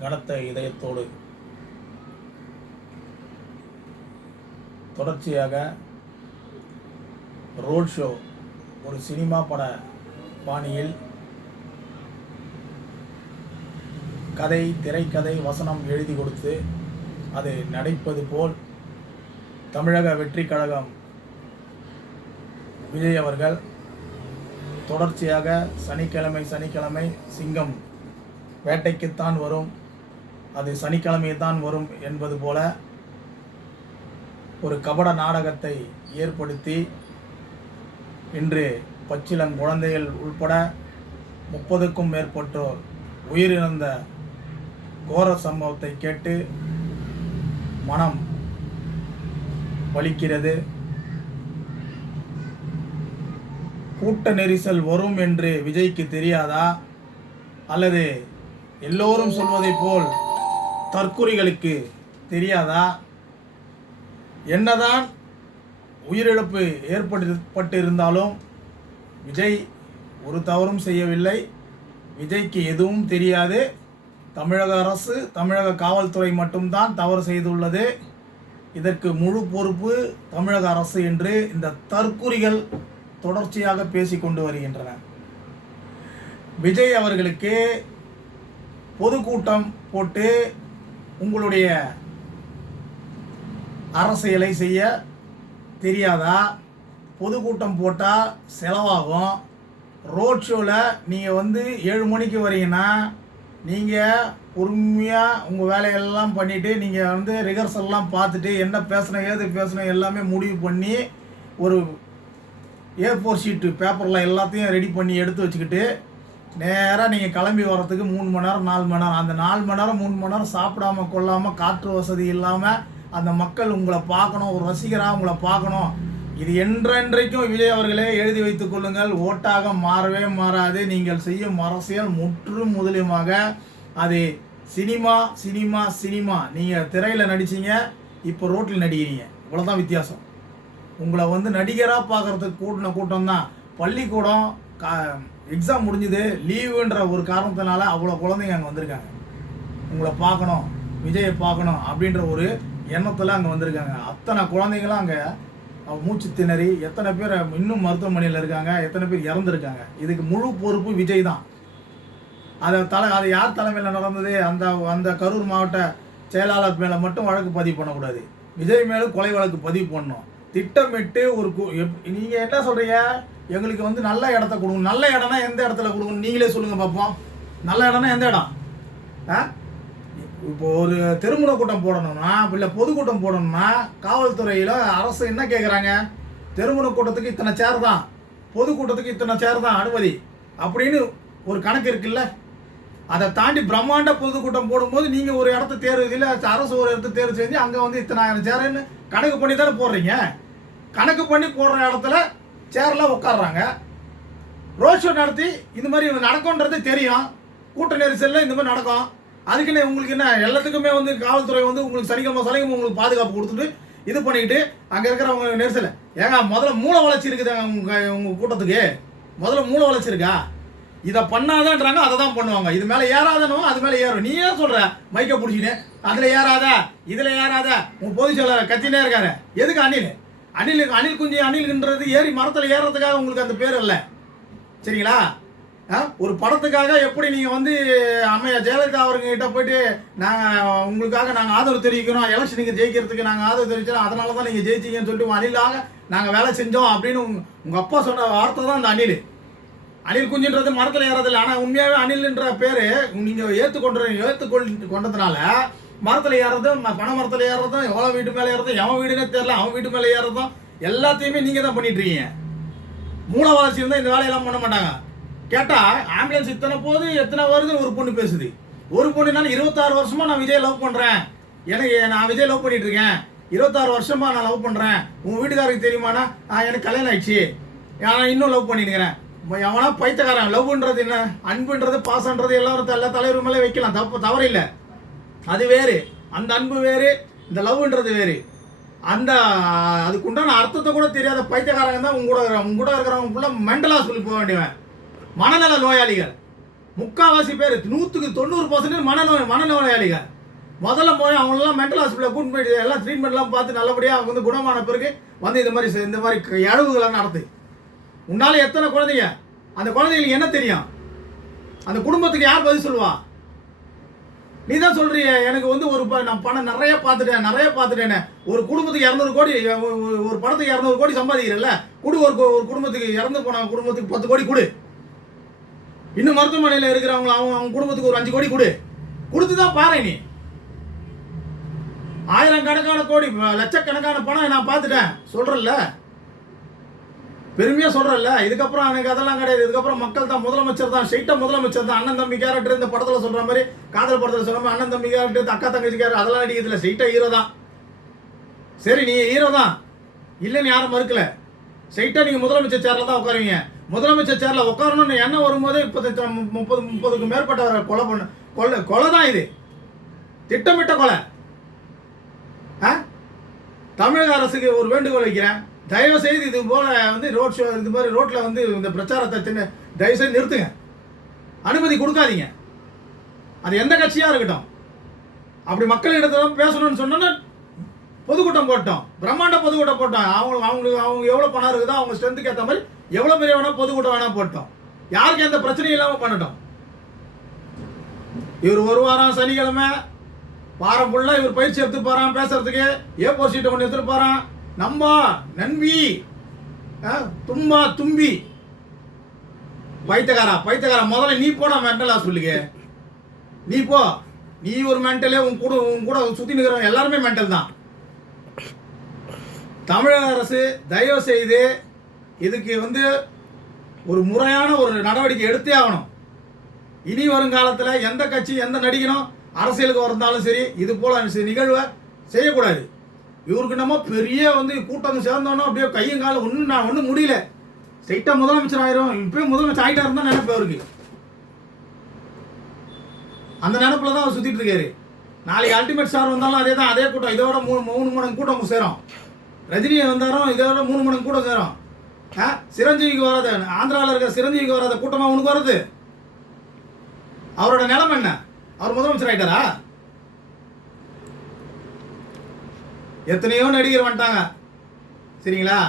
கனத்த இதயத்தோடு தொடர்ச்சியாக ரோட் ஷோ ஒரு சினிமா பட பாணியில் கதை திரைக்கதை வசனம் எழுதி கொடுத்து அது நடிப்பது போல் தமிழக வெற்றி கழகம் விஜய் அவர்கள் தொடர்ச்சியாக சனிக்கிழமை சனிக்கிழமை சிங்கம் வேட்டைக்குத்தான் வரும். அது சனிக்கிழமை தான் வரும் என்பது போல ஒரு கபட நாடகத்தை ஏற்படுத்தி இன்று பச்சிலங் குழந்தைகள் உள்பட முப்பதுக்கும் மேற்பட்டோர் உயிரிழந்த கோர சம்பவத்தை கேட்டு மனம் வலிக்கிறது. கூட்ட நெரிசல் வரும் என்று விஜய்க்கு தெரியாதா? அல்லது எல்லோரும் சொல்வதைப் போல் தற்குறிகளுக்கு தெரியாதா? என்னதான் உயிரிழப்பு ஏற்பட்டு இருந்தாலும் விஜய் ஒரு தவறும் செய்யவில்லை. விஜய்க்கு எதுவும் தெரியாது. தமிழக அரசு தமிழக காவல்துறை மட்டும்தான் தவறு செய்துள்ளது. இதற்கு முழு பொறுப்பு தமிழக அரசு என்று இந்த தற்கூரிகள் தொடர்ச்சியாக பேசிக்கொண்டு வருகின்றன. விஜய் அவர்களுக்கு பொதுக்கூட்டம் போட்டு உங்களுடைய அரசியலை செய்ய தெரியாதா? பொதுக்கூட்டம் போட்டால் செலவாகும். ரோட் ஷோவில் நீங்கள் வந்து ஏழு மணிக்கு வரீங்கன்னா நீங்கள் பொறுமையாக உங்கள் வேலையெல்லாம் பண்ணிவிட்டு நீங்கள் வந்து ரிஹர்சல்லாம் பார்த்துட்டு என்ன பேசணும் ஏது பேசணும் எல்லாமே முடிவு பண்ணி ஒரு ஏ ஃபோர் ஷீட்டு பேப்பரில் எல்லாத்தையும் ரெடி பண்ணி எடுத்து வச்சுக்கிட்டு நேராக நீங்கள் கிளம்பி வர்றதுக்கு மூணு மணி நேரம் நாலு மணி நேரம். அந்த நாலு மணி நேரம் மூணு மணி நேரம் சாப்பிடாம கொள்ளாமல் காற்று வசதி இல்லாமல் அந்த மக்கள் உங்களை பார்க்கணும் ஒரு ரசிகராக உங்களை பார்க்கணும். இது என்றென்றைக்கும் விஜய் அவர்களே எழுதி வைத்துக் கொள்ளுங்கள். ஓட்டாக மாறவே மாறாது. நீங்கள் செய்யும் அரசியல் முற்றும் முதலியமாக அது சினிமா சினிமா சினிமா. நீங்கள் திரையில் நடிச்சீங்க இப்போ ரோட்டில் நடிக்கிறீங்க. இவ்வளோதான் வித்தியாசம். உங்களை வந்து நடிகராக பார்க்குறதுக்கு கூட்டின கூட்டம் தான். பள்ளிக்கூடம் கா எக்ஸாம் முடிஞ்சுது லீவுன்ற ஒரு காரணத்தினால அவ்வளோ குழந்தைங்க அங்கே வந்திருக்காங்க. உங்களை பார்க்கணும் விஜயை பார்க்கணும் அப்படின்ற ஒரு எண்ணத்தில் அங்கே வந்திருக்காங்க. அத்தனை குழந்தைங்களும் அங்கே மூச்சு திணறி எத்தனை பேர் இன்னும் மருத்துவமனையில் இருக்காங்க எத்தனை பேர் இறந்துருக்காங்க. இதுக்கு முழு பொறுப்பு விஜய் தான். அதை தலை அது யார் தலைமையில் நடந்தது? அந்த அந்த கரூர் மாவட்ட செயலாளர் மேலே மட்டும் வழக்கு பதிவு பண்ணக்கூடாது. விஜய் மேலும் கொலை வழக்கு பதிவு பண்ணணும். திட்டமிட்டு ஒரு நீங்கள் என்ன சொல்கிறீங்க எங்களுக்கு வந்து நல்ல இடத்த கொடுங்க. நல்ல இடம்னா எந்த இடத்துல கொடுங்க நீங்களே சொல்லுங்கள் பார்ப்போம் நல்ல இடம்னா எந்த இடம்? ஆ? இப்போ ஒரு திருமண கூட்டம் போடணும்னா இல்லை பொதுக்கூட்டம் போடணும்னா காவல்துறையில் அரசு என்ன கேட்குறாங்க திருமண கூட்டத்துக்கு இத்தனை சேர் தான். பொதுக்கூட்டத்துக்கு இத்தனை சேர் தான் அனுமதி. அப்படின்னு ஒரு கணக்கு இருக்குல்ல? அதை தாண்டி பிரம்மாண்ட பொதுக்கூட்டம் போடும்போது நீங்கள் ஒரு இடத்த தேர்வு இல்லை அரசு ஒரு இடத்த தேர்வு செஞ்சு அங்கே வந்து இத்தனாயிரம் சேருன்னு கணக்கு பண்ணி தானே போடுறீங்க? கணக்கு பண்ணி போடுற இடத்துல சேரில் உட்காடுறாங்க ரோட் ஷோ நடத்தி இந்த மாதிரி நடக்கும்ன்றது தெரியும். கூட்ட நெரிசலில் இந்த மாதிரி நடக்கும். அதுக்குன்னு உங்களுக்கு என்ன எல்லாத்துக்குமே வந்து காவல்துறை வந்து உங்களுக்கு சனிக்கிழமை சனிக்கிழமை உங்களுக்கு பாதுகாப்பு கொடுத்துட்டு இது பண்ணிக்கிட்டு அங்கே இருக்கிறவங்க நெரிசலை ஏங்க முதல்ல மூளை வளர்ச்சி இருக்குது உங்கள் உங்கள் கூட்டத்துக்கு? முதல்ல மூளை வளர்ச்சி இருக்கா? இதை பண்ணாதான்றாங்க அதை தான் பண்ணுவாங்க. இது மேலே ஏறாதனோ அது மேலே ஏறும். நீ ஏன் சொல்கிற மைக்கை பிடிச்சிட்டு அதில் ஏறாத இதில் ஏறாத. உங்கள் பொதுச் செயலாளர் கத்தினே இருக்காரு. எதுக்கு அணில் அணில் குஞ்சு அணில்ன்றது ஏறி மரத்தில் ஏறுறதுக்காக உங்களுக்கு அந்த பேர் இல்லை சரிங்களா? ஒரு படத்துக்காக எப்படி நீங்கள் வந்து அம்மையா ஜெயலலிதா அவர்கிட்ட போயிட்டு நாங்கள் உங்களுக்காக நாங்கள் ஆதரவு தெரிவிக்கிறோம் எலெக்ஷனுக்கு ஜெயிக்கிறதுக்கு நாங்கள் ஆதரவு தெரிவிக்கிறோம் அதனால தான் நீங்கள் ஜெயிச்சிங்கன்னு சொல்லிட்டு அணிலாக நாங்கள் வேலை செஞ்சோம் அப்படின்னு உங்கள் அப்பா சொன்ன வார்த்தை தான் அந்த அணில். அணில் குஞ்சுன்றது மரத்தில் ஏறதில்லை. ஆனால் உண்மையாகவே அணில்ன்ற பேர் நீங்கள் ஏற்றுக்கொண்டு ஏற்றுக்கொள் கொண்டதுனால மரத்தில் ஏறுறதும் பனை மரத்தில் ஏறுறதும் எவ்வளோ வீட்டு மேலே ஏறுறதும் எவன் வீடுனே தெரில அவன் வீட்டு மேலே ஏறுறதும் எல்லாத்தையுமே நீங்கள் தான் பண்ணிட்டு இருக்கீங்க. இருந்தால் இந்த வேலையெல்லாம் பண்ண மாட்டாங்க. கேட்டால் ஆம்புலன்ஸ் இத்தனை போது எத்தனை வருதுன்னு ஒரு பொண்ணு பேசுது. ஒரு பொண்ணுனால இருபத்தாறு வருஷமாக நான் விஜய் லவ் பண்ணுறேன் எனக்கு நான் விஜய் லவ் பண்ணிட்டு இருக்கேன். இருபத்தாறு வருஷமாக நான் லவ் பண்ணுறேன் உங்கள் வீட்டுக்காரருக்கு தெரியுமாண்ணா? எனக்கு கல்யாணம் ஆயிடுச்சு. நான் இன்னும் லவ் பண்ணிருக்கிறேன் எவனா பைத்தக்காரன் லவ்ன்றது என்ன? அன்புன்றது பாசன்றது எல்லாரும் எல்லா தலைவர் மேலே வைக்கலாம். தப்பு தவறு இல்லை. அது வேறு. அந்த அன்பு வேறு இந்த லவ்ன்றது வேறு. அந்த அதுக்குண்டான அர்த்தத்தை கூட தெரியாத பைத்தியக்காரங்க தான் உங்க கூட உங்க கூட இருக்கிறவங்க ஃபுல்லாக மென்டலாக சொல்லி போக வேண்டியவன். மனநல நோயாளிகள். முக்காவாசி பேர் நூற்றுக்கு தொண்ணூறு பர்சன்டேஜ் மனநோய் மனநோயாளிகள் முதல்ல போய் அவங்களெல்லாம் மென்டல் ஹாஸ்பிட்டலில் கூட்டு போயிட்டு எல்லாம் ட்ரீட்மெண்ட்லாம் பார்த்து நல்லபடியாக அவங்க வந்து குணமான பிறகு வந்து இந்த மாதிரி இந்த மாதிரி க- இழவுகளை நடத்து. உன்னால் எத்தனை குழந்தைங்க? அந்த குழந்தைங்களுக்கு என்ன தெரியும்? அந்த குடும்பத்துக்கு யார் பதில் சொல்லுவா? நீ தான் சொல்றிய எனக்கு வந்து ஒரு நான் பணம் நிறைய பார்த்துட்டேன் நிறைய பார்த்துட்டேன்னு. ஒரு குடும்பத்துக்கு இரநூறு கோடி ஒரு- பணத்துக்கு படத்துக்கு இரநூறு கோடி சம்பாதிக்கிறல்ல? கொடு ஒரு ஒரு குடும்பத்துக்கு இறந்து போன குடும்பத்துக்கு பத்து கோடி கொடு. இன்னும் மருத்துவமனையில் இருக்கிறவங்க அவங்க அவங்க குடும்பத்துக்கு ஒரு அஞ்சு கோடி கொடு. கொடுத்து தான் பாரு நீ. ஆயிரம் கணக்கான கோடி லட்சக்கணக்கான பணம் நான் பார்த்துட்டேன். சொல்றல பெருமையா சொல்றல்ல இதுக்கப்புறம் எனக்கு அதெல்லாம் கிடையாது. இதுக்கப்புறம் மக்கள் தான் முதலமைச்சர் தான் ஸ்ட்ரெயிட்டா முதலமைச்சர் தான். அண்ணன் தம்பி கேரக்டர் இந்த படத்துல சொல்ற மாதிரி காதல் படத்துல சொல்ற மாதிரி அண்ணன் தம்பி கேரக்டர் அக்கா தங்கச்சி கேரக்டர் அதெல்லாம் நடிக்கிறதுல ஸ்ட்ரெயிட்டா ஹீரோ தான். சரி நீ ஹீரோ தான். இல்லைன்னு யாரும் மறுக்கல. ஸ்ட்ரெயிட்டா நீங்க முதலமைச்சர் சேர்ல தான் உட்காருவீங்க. முதலமைச்சர் சேர்ல உட்காரணும்னு எண்ணம் வரும்போதே இப்போ முப்பது முப்பதுக்கு மேற்பட்டவரை கொலை பண்ண கொலை கொலை தான் இது. திட்டமிட்ட கொலை. ஆ? தமிழக அரசுக்கு ஒரு வேண்டுகோள் வைக்கிறேன். தயவு செய்து இது போல வந்து ரோட் ஷோ இது மாதிரி ரோட்டில் வந்து இந்த பிரச்சாரத்தை தின்னு தயவு செய்து நிறுத்துங்க. அனுமதி கொடுக்காதீங்க. அது எந்த கட்சியாக இருக்கட்டும். அப்படி மக்களிடத்துல பேசணும்னு சொன்னோன்னா பொதுக்கூட்டம் போட்டோம். பிரம்மாண்ட பொதுக்கூட்டம் போட்டோம். அவங்க அவங்களுக்கு அவங்க எவ்வளோ பணம் இருக்குதோ அவங்க ஸ்ட்ரென்த்துக்கு ஏற்ற மாதிரி எவ்வளோ பெரிய வேணால் பொதுக்கூட்டம் வேணால் போட்டோம். யாருக்கு எந்த பிரச்சனையும் இல்லாமல் பண்ணட்டும். இவர் ஒரு வாரம் சனிக்கிழமை வாரம் ஃபுல்லாக இவர் பயிற்சி எடுத்து போகிறான் பேசுறதுக்கு. ஏ போர் சீட்டை ஒன்று எடுத்துட்டு போகிறான் நம்மா நன்பி ஆ, தும்பா தும்பி. பைத்தகாரா பைத்தகாரா முதல்ல நீ போடா மென்டலா சொல்லுங்க. நீ போ. நீ ஒரு மென்டலே உன் கூட உன் கூட சுற்றி நிற்கிறவங்க எல்லாருமே மென்டல் தான். தமிழக அரசு தயவு செய்து இதுக்கு வந்து ஒரு முறையான ஒரு நடவடிக்கை எடுத்தே ஆகணும். இனி வருங்காலத்தில் எந்த கட்சி எந்த நடிகனும் அரசியலுக்கு வந்தாலும் சரி இது போல நிகழ்வை செய்யக்கூடாது. இவருக்கு நம்ம பெரிய வந்து கூட்டம் சேர்ந்தோன்னா அப்படியே கையும் காலம் ஒன்றும் நான் ஒன்றும் முடியல. ஸ்ட்ரைட்டாக முதலமைச்சர் ஆயிரும். இப்பயும் முதலமைச்சர் ஆகிட்டா இருந்தால் நினைப்பு அவருக்கு. அந்த நினப்பில் தான் அவர் சுற்றிட்டு இருக்காரு. நாளைக்கு அல்டிமேட் ஸ்டார் வந்தாலும் அதே தான் அதே கூட்டம். இதோட மூணு மூணு மடங்கு கூட்டம் சேரும். ரஜினியை வந்தாலும் இதோட மூணு மடங்கு கூட்டம் சேரும். ஆ? சிரஞ்சீவிக்கு வராத ஆந்திராவில் இருக்கிற சிரஞ்சீவிக்கு வராத கூட்டமாக உனக்கு வருது? அவரோட நிலைமை என்ன? அவர் முதலமைச்சர் ஆயிட்டாரா? எத்தனையோ நடிகர் வந்துட்டாங்க. சரிங்களா?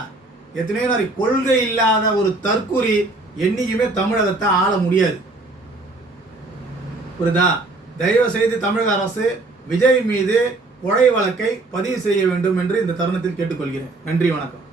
எத்தனையோ மாதிரி கொள்கை இல்லாத ஒரு தற்குறி என்றைக்குமே தமிழகத்தை ஆள முடியாது. புரியுதா? தயவு செய்து தமிழக அரசு விஜய் மீது கொலை வழக்கை பதிவு செய்ய வேண்டும் என்று இந்த தருணத்தில் கேட்டுக்கொள்கிறேன். நன்றி வணக்கம்.